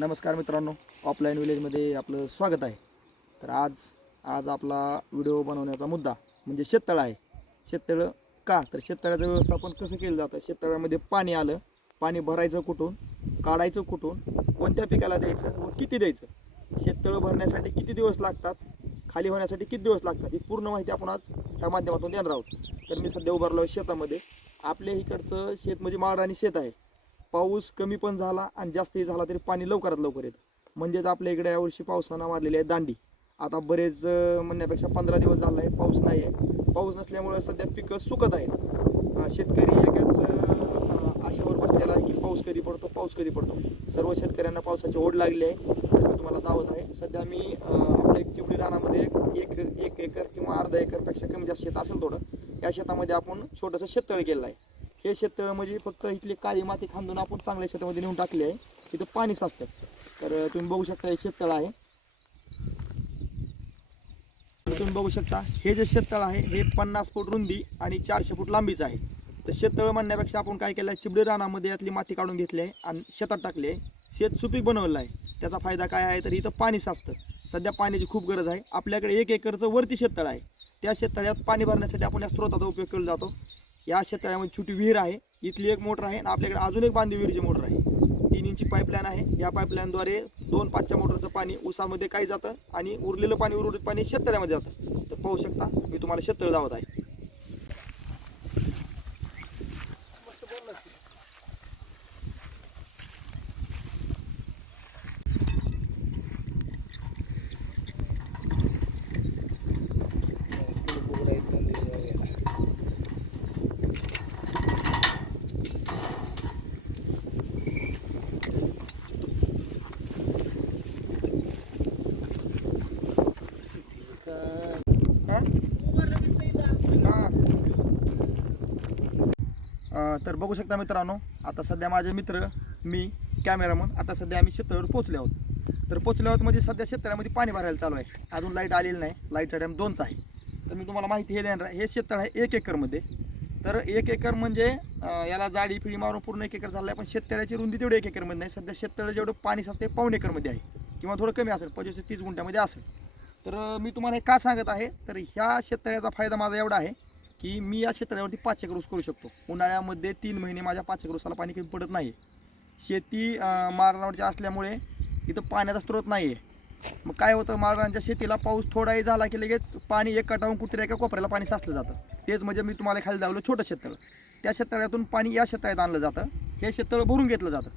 नमस्कार मित्रांनो, ऑफलाईन विलेजमध्ये आपलं स्वागत आहे. तर आज आपला व्हिडिओ बनवण्याचा मुद्दा म्हणजे शेततळं आहे. शेततळं का तर शेततळ्याचं व्यवस्थापन कसं केलं जातं, शेततळ्यामध्ये पाणी आलं, पाणी भरायचं कुठून, काढायचं कुठून, कोणत्या पिकाला द्यायचं व किती द्यायचं, शेततळं भरण्यासाठी किती दिवस लागतात, खाली होण्यासाठी किती दिवस लागतात, ही पूर्ण माहिती आपण आज ह्या माध्यमातून देणार आहोत. तर मी सध्या उभारलो आहे शेतामध्ये. आपल्या इकडचं शेत म्हणजे माळरानी शेत आहे. पाऊस कमी पण झाला आणि जास्तही झाला तरी पाणी लवकरात लवकर येतं. म्हणजेच आपल्या इकडे यावर्षी पावसानं मारलेली आहे दांडी. आता बरेच म्हणण्यापेक्षा 15 दिवस झाला आहे पाऊस नाही आहे. पाऊस नसल्यामुळे सध्या पिकं सुकत आहेत. शेतकरी एकाच आशेवर बसलेला आहे की पाऊस कधी पडतो, पाऊस कधी पडतो. सर्व शेतकऱ्यांना पावसाची ओढ लागली आहे. तर मी तुम्हाला दावत आहे. सध्या मी आपल्या एक चिवडी रानामध्ये एक एकर किंवा अर्धा एकरपेक्षा कमी जास्त शेत असेल थोडं, या शेतामध्ये आपण छोटंसं शेततळं केलं आहे. हे शेततळं म्हणजे फक्त इथली काळी माती खांदून आपण चांगल्या शेतामध्ये नेऊन टाकली आहे. तिथं पाणी साचतं. तर तुम्ही बघू शकता हे शेततळं आहे. तुम्ही बघू शकता हे जे शेततळं आहे हे 50 फूट रुंदी आणि 400 फूट लांबीचं आहे. तर शेततळं म्हणण्यापेक्षा आपण काय केलं आहे, चिबडी रानामध्ये यातली माती काढून घेतली आहे आणि शेतात टाकली आहे. शेत सुपीक बनवलं आहे. त्याचा फायदा काय आहे तर इथं पाणी साचतं. सध्या पाण्याची खूप गरज आहे. आपल्याकडे 1 एकरचं वरती शेततळं आहे. त्या शेततळ्यात पाणी भरण्यासाठी आपण या स्रोताचा उपयोग केला जातो. या शेततळ्यामध्ये छोटी विहीर आहे. इथली एक मोटर आहे आणि आपल्याकडे अजून एक बांधीव विहिरीची मोटर आहे. 3 इंची पाईपलाईन आहे. या पाईपलाईनद्वारे 2-5च्या मोटरचं पाणी ऊसामध्ये काय जातं आणि उरलेलं पाणी उर्वरित पाणी शेततळ्यामध्ये जातं. तर पाहू शकता मी तुम्हाला शेततळं दावत आहे. तर बघू शकता मित्रांनो, आता सध्या माझे मित्र, मी, कॅमेरामन आता सध्या आम्ही शेततळ्यावर पोहोचले आहोत. तर पोहोचले आहोत म्हणजे सध्या शेततळ्यामध्ये पाणी भरायला चालू आहे. अजून लाईट आलेली नाही. लाईटचा टाईम 2चा आहे. तर मी तुम्हाला माहिती हे देणार आहे. हे शेततळं आहे 1 एकरमध्ये. तर 1 एकर म्हणजे याला जाडी फिळी मारून पूर्ण 1 एकर झालं आहे. पण शेततळ्याची रुंदी तेवढी 1 एकरमध्ये नाही. सध्या शेततळं जेवढं पाणी साचते 1.25 एकरमध्ये आहे किंवा थोडं कमी असेल, 25 ते 30 गुंठ्यामध्ये असेल. तर मी तुम्हाला हे का सांगत आहे तर ह्या शेततळ्याचा फायदा माझा एवढा आहे की मी या शेततळ्यावरती 5 एकर ऊस करू शकतो. उन्हाळ्यामध्ये 3 महिने माझ्या 5 एकर ऊसाला पाणी कमी पडत नाही. शेती माळरानावरची असल्यामुळे इथं पाण्याचा स्रोत नाही आहे. मग काय होतं, माळरानाच्या शेतीला पाऊस थोडाही झाला की लगेच पाणी एक काठावून कुठेतरी एका कोपऱ्याला पाणी साचलं जातं. तेच म्हणजे मी तुम्हाला खाली दावलं छोटं शेततळं. त्या शेततळ्यातून पाणी या शेततळ्यात आणलं जातं. हे शेततळं भरून घेतलं जातं.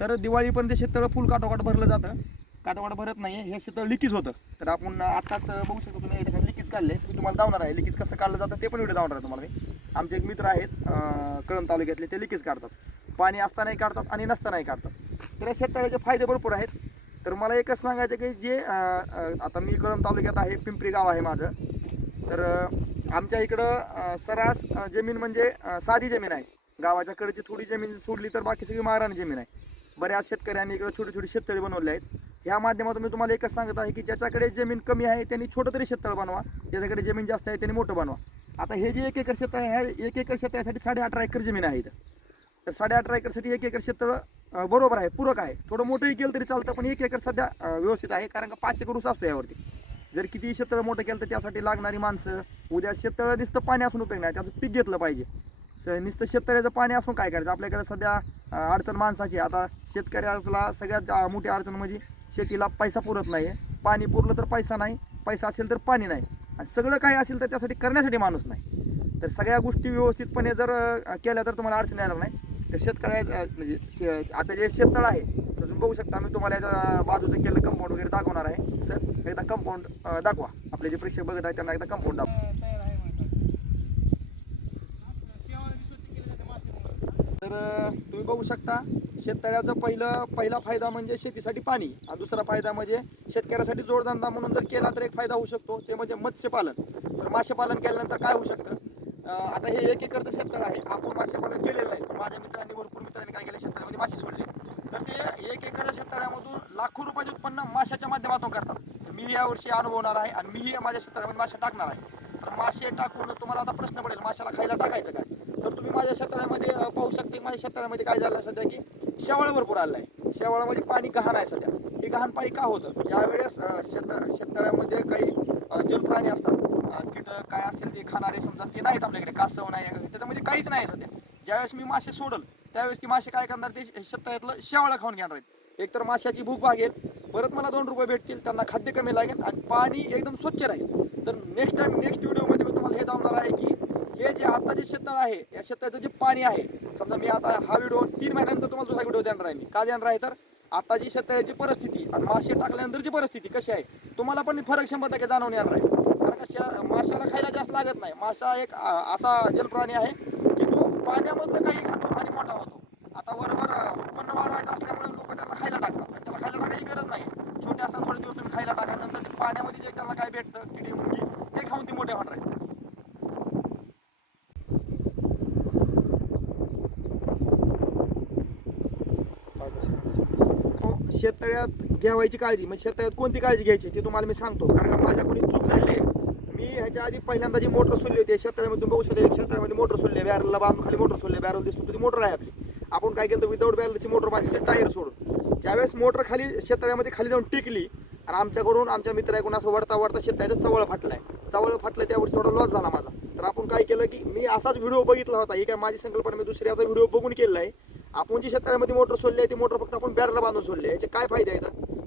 तर दिवाळीपर्यंत शेततळं फुल काठोकाठ भरलं जातं. काठोकाठ भरत नाही आहे. हे शेततळं लिकीज होतं. तर आपण आत्ताच बघू शकतो, तुम्ही एखादं लिकीज काढले. मी तुम्हाला दावणार आहे लिकीज कसं काढलं जातं ते पण व्हिडिओ दावणार आहे तुम्हाला मी. आमचे एक मित्र आहेत कळंब तालुक्यातले, ते लिकीज काढतात. पाणी असतानाही काढतात आणि नसतानाही काढतात. तर या शेततळ्याचे फायदे भरपूर आहेत. तर मला एकच सांगायचं की जे आता मी कळंब तालुक्यात आहे, पिंपरी गाव आहे माझं. तर आमच्या इकडं सरास जमीन म्हणजे साधी जमीन आहे. गावाच्या कडची थोडी जमीन सोडली तर बाकी सगळी माळरानी जमीन आहे. बऱ्याच शेतकऱ्यांनी इकडं छोटी छोटी शेततळी बनवले आहेत. ह्या माध्यमातून मी तुम्हाला एकच सांगत आहे की ज्याच्याकडे जमीन कमी आहे त्यांनी छोटं तरी शेततळ बनवा, ज्याच्याकडे जमीन जास्त आहे त्यांनी मोठं बनवा. आता हे जे 1 एकर शेत आहे, 1 एकर शेतासाठी 18.5 एकर जमीन आहे इथं. तर 18.5 एकरसाठी 1 एकर शेततळ बरोबर आहे, पूरक आहे. थोडं मोठंही केलं तरी चालतं, पण 1 एकर सध्या व्यवस्थित आहे. कारण का 5 एकर ऊस असतो यावरती. जर किती शेततळ मोठं केलं तर त्यासाठी लागणारी माणसं, उद्या शेततळ नुसतं पाणी असून उपयोग नाही, त्याचं पीक घेतलं पाहिजे. नुसतं शेततळ्याचं पाणी असून काय करायचं. आपल्याकडे सध्या अडचण माणसाची. आता शेतकऱ्याला सगळ्यात मोठी अडचण म्हणजे शेतीला पैसा पुरत नाही आहे. पाणी पुरलं तर पैसा नाही, पैसा असेल तर पाणी नाही, आणि सगळं काही असेल तर त्यासाठी करण्यासाठी माणूस नाही. तर सगळ्या गोष्टी व्यवस्थितपणे जर केल्या तर तुम्हाला अडचण येणार नाही. तर शेतकऱ्या म्हणजे आता जे शेततळ आहे तर तुम्ही बघू शकता. मी तुम्हाला याच्या बाजूचं केलं कंपाऊंड वगैरे दाखवणार आहे. सर एकदा कंपाऊंड दाखवा. आपले जे प्रेक्षक बघत आहेत त्यांना एकदा कंपाऊंड दाखवा. तर तुम्ही बघू शकता शेततळ्याचा पहिला फायदा म्हणजे शेतीसाठी पाणी, आणि दुसरा फायदा म्हणजे शेतकऱ्यासाठी जोडधंदा म्हणून जर केला तर एक फायदा होऊ शकतो, ते म्हणजे मत्स्यपालन. तर मासेपालन केल्यानंतर काय होऊ शकतं, आता हे 1 एकरचं शेततळ आहे. आपण मासेपालन केलेलं नाही, पण माझ्या भरपूर मित्रांनी काय केलं, शेततळ्यामध्ये मासे सोडले. तर ते 1 एकरच्या शेततळ्यामधून लाखो रुपयाचे उत्पन्न माशाच्या माध्यमातून करतात. तर मी यावर्षी अनुभवणार आहे आणि मीही माझ्या शेततळ्यामध्ये मासे टाकणार आहे. तर मासे टाकून तुम्हाला आता प्रश्न पडेल, माशाला खायला टाकायचं काय. तर तुम्ही माझ्या शेततळ्यामध्ये पाहू शकता. माझ्या शेततळ्यामध्ये काय झालं सध्या की शेवाळ भरपूर आलेला आहे. शेवाळामध्ये पाणी गहाण आहे सध्या. हे गहाण पाणी का होतं? ज्यावेळेस शेततळ्यामध्ये काही जलप्राणी असतात, कीटक काय असेल ते खाणारे समजा ते नाहीत आपल्याकडे, कासव नाही, त्याच्यामध्ये काहीच नाही सध्या. ज्यावेळेस मी मासे सोडल त्यावेळेस ती मासे काय करणार, ते शेततळ्यातलं शेवाळं खाऊन घेणार आहेत. एकतर माशाची भूक भागेल, परत मला 2 रुपये भेटतील, त्यांना खाद्य कमी लागेल आणि पाणी एकदम स्वच्छ राहील. तर नेक्स्ट व्हिडिओमध्ये मी तुम्हाला हे दाखवणार आहे की हे जे आता जे शेततळ आहे, या शेततळ्याचं जे पाणी आहे, समजा मी आता हा व्हिडिओ 3 महिन्यानंतर तुम्हाला दुसरा व्हिडिओ देणार आहे. मी का देणार आहे तर आता जी शेततळ्याची परिस्थिती आणि मासे टाकल्यानंतरची परिस्थिती कशी आहे तुम्हाला पण फरक 100% जाणून येणार आहे. कारण का माशाला खायला जास्त लागत नाही. मासा एक असा जलप्राणी आहे की तो पाण्यामधलं काही खातो आणि मोठा होतो. आता बरोबर उत्पन्न वाढवायचं असल्यामुळे लोक त्याला खायला टाकतात. त्याला खायला टाकायची गरज नाही. छोटे असतात थोडे दिवस तुम्ही खायला टाका, नंतर पाण्यामध्ये जे त्याला काय भेटतं किडी मुंगी ते खाऊन ते मोठे होणार आहेत. शेततळ्यात घ्यावायची काळजी, म्हणजे शेततळ्यात कोणती काळजी घ्यायची ते तुम्हाला मी सांगतो. कारण का माझ्याकडून चूक झाली आहे. मी ह्याच्या आधी पहिल्यांदा जी मोटर सोडली होती शेततळ्यामध्ये, तुम्ही बघू शकता शेततळ्यामध्ये मोटर सोडली, बॅरलला बांधून खाली मोटर सोडली, बॅरल दिसतो ती मोटर आहे आपली. आपण काय केलं तर विदाऊट बॅरलची मोटर बांधली, ते टायर सोडून. ज्यावेळेस मोटर खाली शेततळ्यामध्ये खाली जाऊन टिकली आणि आमच्याकडून आमच्या मित्र ऐकून असं वरता शेततळ्याचं चवळ फाटलाय. चवळ फाटलं त्यावर थोडा लॉस झाला माझा. तर आपण काय केलं की मी असाच व्हिडिओ बघितला होता, ही काय माझी संकल्पना, मी दुसऱ्याचा व्हिडिओ बघून केलेला आहे. आपण जी शेततळ्यामध्ये मोटर सोडली आहे ती मोटर फक्त आपण बॅरला बांधून सोडली. याचे काय फायदे आहेत?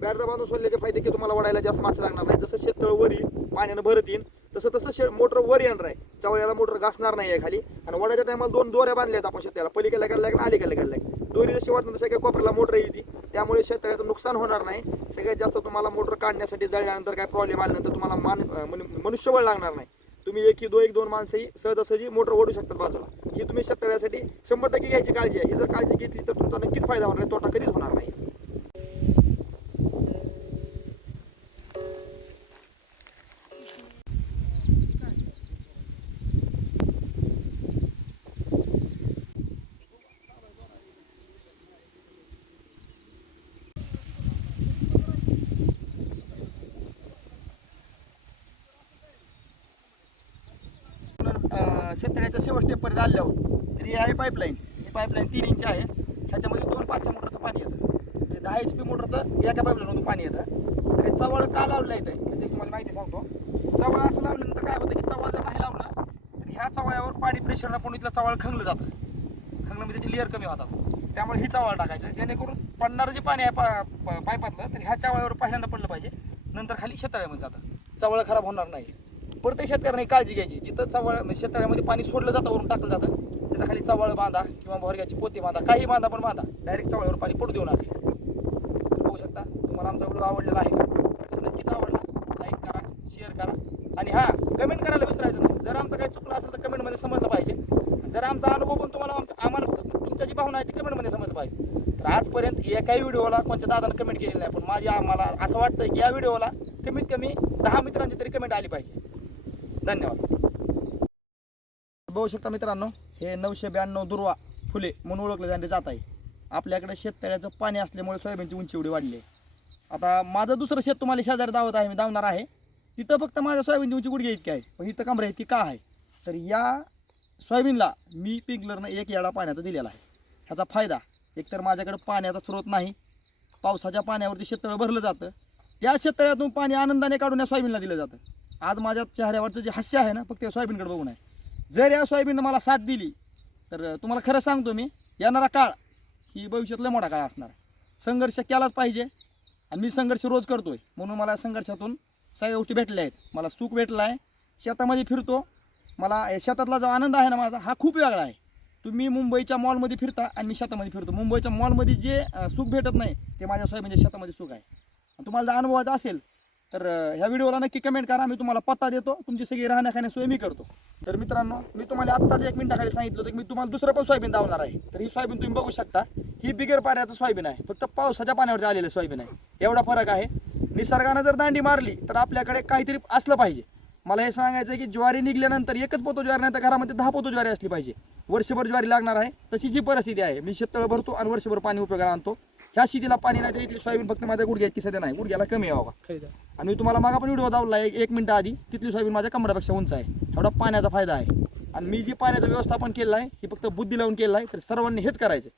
बॅरला बांधून सोडल्याचे फायदे की तुम्हाला वडायला जास्त मासे लागणार नाही. जसं शेततळ वर येईल पाण्यानं भरत येईल तसं मोटर वर येणार आहे. चवळ्याला मोटर घासणार नाही आहे खाली. आणि वडाच्या टायमाला 2 दोऱ्या बांधल्यात आपण शेततळ्याला, पलीकडला काढलाय आणि अलीकडला काढलाय. दोरी जशी वाटतं तसं काही कोपऱ्याला मोटर येते, त्यामुळे शेततळ्याचं नुकसान होणार नाही. सगळ्यात जास्त तुम्हाला मोटर काढण्यासाठी जळल्यानंतर काय प्रॉब्लेम आल्यानंतर तुम्हाला मनुष्यबळ लागणार नाही. तुम्ही एक 2 माणसंही सहजासहजी मोटर ओढू शकतात बाजूला. ही तुम्ही शेततळ्यासाठी 100% घ्यायची काळजी आहे. ही जर काळजी घेतली तर तुमचा नक्कीच फायदा होणार आहे, तोटा कधीच होणार नाही. शेततळ्याच्या शेवट स्टेपपर्यंत आले आहोत. तर ही आहे पाईपलाईन. ही पाईपलाईन 3 इंच आहे. ह्याच्यामध्ये 2 5च्या मोटरचं पाणी येतं. म्हणजे 10 HP मोटरचं एका पाईपलाईनमधून पाणी येतं. तर हे चवळ का लावलं आहे ह्याची तुम्हाला माहिती सांगतो. चवळ असं लावल्यानंतर काय होतं की चवळ जर नाही लावलं तर ह्या चवळ्यावर पाणी प्रेशरनं पण इथलं चवळ खंगलं जातं. खंगलं त्याची लेअर कमी होतात. त्यामुळे ही चवळ टाकायचं जेणेकरून पडणारं जे पाणी आहे पाईपातलं तर ह्या चवळ्यावर पहिल्यांदा पडलं पाहिजे, नंतर खाली शेततळ्यामध्ये जातं. चवळ खराब होणार नाही. प्रत्येक शेतकऱ्याने काळजी घ्यायची. जिथं चवळ शेततळ्यामध्ये पाणी सोडलं जातं, वरून टाकलं जातं, त्याच्या खाली चवळ बांधा किंवा भोरग्याची पोती बांधा, काही बांधा पण बांधा. डायरेक्ट चवळ्यावर पाणी पडू देऊ नका. बघू शकता. तुम्हाला आमचा व्हिडिओ आवडलेला आहे का? जर नक्कीच आवडला लाईक करा, शेअर करा आणि हां कमेंट करायला विसरायचं नाही. जर आमचं काही चुकलं असेल तर कमेंटमध्ये समजलं पाहिजे. जर आमचा अनुभव पण तुम्हाला आम्हाला तुमच्या जी भावना आहे ती कमेंटमध्ये समजलं पाहिजे. तर आजपर्यंत एकाही व्हिडिओला कोणत्या दादानं कमेंट केलेली नाही, पण आम्हाला असं वाटतं की या व्हिडिओला कमीत कमी 10 मित्रांची तरी कमेंट आली पाहिजे. धन्यवाद. बघू शकता मित्रांनो, हे 992 दुर्वा फुले म्हणून ओळखले जाणारे जात आहे. आपल्याकडे शेततळ्याचं पाणी असल्यामुळे सोयाबीनची उंची एवढी वाढली आहे. आता माझं दुसरं शेत तुम्हाला शेजारी दावत आहे, मी दावणार आहे. तिथं फक्त माझ्या सोयाबीनची उंची गुडघे इतकी आहे, पण इथं कमरे ती का आहे? तर या सोयाबीनला मी स्प्रिंकलरनं 1 येडा पाण्याचा दिलेला आहे. ह्याचा फायदा एकतर माझ्याकडे पाण्याचा स्रोत नाही, पावसाच्या पाण्यावरती शेततळं भरलं जातं, त्या शेततळ्यातून पाणी आनंदाने काढून या सोयाबीनला दिलं जातं. आज माझ्या चेहऱ्यावरचं जे हास्य आहे ना फक्त या सोयाबीनकडे बघून आहे. जर या सोयाबीननं मला साथ दिली तर तुम्हाला खरं सांगतो मी, येणारा काळ ही भविष्यातला मोठा काळ असणार आहे. संघर्ष केलाच पाहिजे आणि मी संघर्ष रोज करतोय, म्हणून मला संघर्षातून सगळ्या गोष्टी भेटल्या आहेत. मला सुख भेटलं आहे, शेतामध्ये फिरतो, मला शेतातला जो आनंद आहे ना माझा हा खूप वेगळा आहे. तुम्ही मुंबईच्या मॉलमध्ये फिरता आणि मी शेतामध्ये फिरतो. मुंबईच्या मॉलमध्ये जे सुख भेटत नाही ते माझ्या सोयाबीनच्या शेतामध्ये सुख आहे. तुम्हाला जर अनुभवाचा असेल तर ह्या व्हिडिओला नक्की कमेंट करा. मी तुम्हाला पत्ता देतो, तुमची सगळी राहण्या खाण्या सोय मी करतो. तर मित्रांनो, मी तुम्हाला आत्ताच 1 मिनिटाखाली सांगितलं होतं की मी तुम्हाला दुसरं पण सोयाबीन दावणार आहे. तर ही सोयाबीन तुम्ही बघू शकता, ही बिगर पाण्याचं सोयाबीन आहे, फक्त पावसाच्या पाण्यावरती आलेलं सोयाबीन आहे. एवढा फरक आहे. निसर्गानं जर दांडी मारली तर आपल्याकडे काहीतरी असलं पाहिजे. मला हे सांगायचं आहे की ज्वारी निघल्यानंतर एकच पोतो ज्वारी नाही तर घरामध्ये 10 पोतो ज्वारी असली पाहिजे. वर्षभर ज्वारी लागणार आहे, तशी जी परिस्थिती आहे. मी शेततळ भरतो आणि वर्षभर पाणी उपयोगाला आणतो. ह्या शेतीला पाणी नाही तर इथली सोयाबीन फक्त माझ्या गुडघ्यात की सध्या नाही, गुडघ्याला कमी यावं. आणि मी तुम्हाला मागा पण व्हिडिओ दावला 1 मिनिट आधी, तिथली सोयाबीन माझ्या कमरापेक्षा उंच आहे. एवढा पाण्याचा फायदा आहे. आणि मी जी पाण्याचं व्यवस्थापन केलं आहे ही फक्त बुद्धी लावून केलं आहे. तर सर्वांनी हेच करायचं.